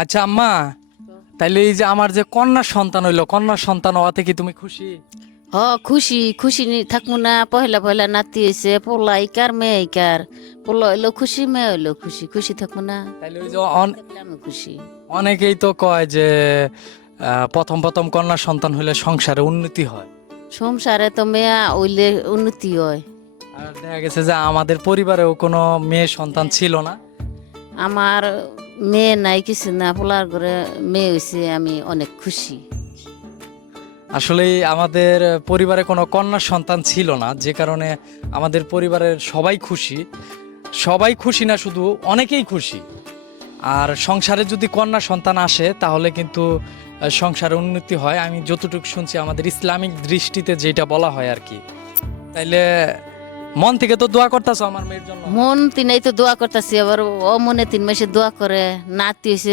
আচ্ছা আম্মা, তাইলে এই যে আমার যে কন্যা সন্তান হইলো, কন্যা সন্তান হওয়াতে কি তুমি খুশি? খুশি খুশি থাকবো না। পহেলা পহেলা নাতি হয়েছে, পোলা ইকার মেয়ে ইকার। পোলা হইলো খুশি, মেয়ে হইলো খুশি, খুশি থাকবো না। তাইলে ওই যে থাকলে আমি খুশি। অনেকেই তো কয় যে প্রথম প্রথম কন্যা সন্তান হলে সংসারে উন্নতি হয়। সংসারে তো মেয়া হইলে উন্নতি হয়। আর দেখা গেছে যে আমাদের পরিবারেও কোনো মেয়ে সন্তান ছিল না। আমার মেয়ে নাই, কিছু না, পোলার ঘরে মেয়ে হয়েছে, আমি অনেক খুশি। আসলে আমাদের পরিবারে কোনো কন্যা সন্তান ছিল না, যে কারণে আমাদের পরিবারের সবাই খুশি। সবাই খুশি না, শুধু অনেকেই খুশি। আর সংসারে যদি কন্যা সন্তান আসে তাহলে কিন্তু সংসারে উন্নতি হয়, আমি যতটুকু শুনছি আমাদের ইসলামিক দৃষ্টিতে যেটা বলা হয় আর কি। তাইলে মন থেকে তো দোয়া করতেছো আমার মেয়ের জন্য। মন তিনাই তো দোয়া করতেছি, আবার ও মনে 3 মাসে দোয়া করে, নাতি হয়েছে।